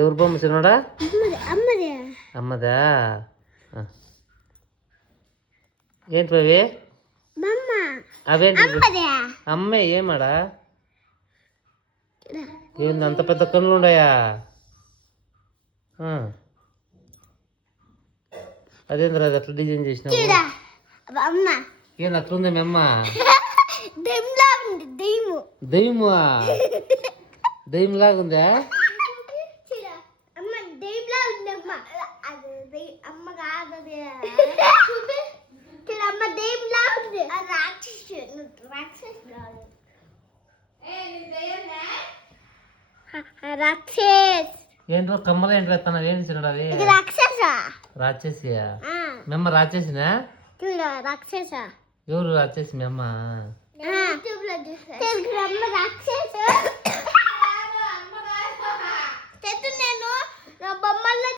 ఎవరు బొమ్మ చిన్నోడా? అమ్మదా? ఏంటి అవి? అవేంటి? అమ్మే ఏమాడా? ఏంది అంత పెద్ద కన్నులు ఉన్నాయా? అదేంద్రా అది అట్లా డిజైన్ చేసినావు? ఏంది అట్లుంది మీ అమ్మ? దెయ్యమా? దెయ్యం లాగుందా? ఏంటో కమ్మలు ఏంటి వేస్తాను ఏంటి చిన్నడు అవి? రాక్షసియా? మేమ్మ రాక్షసినా? ఎవరు రాక్షసి మీ అమ్మ?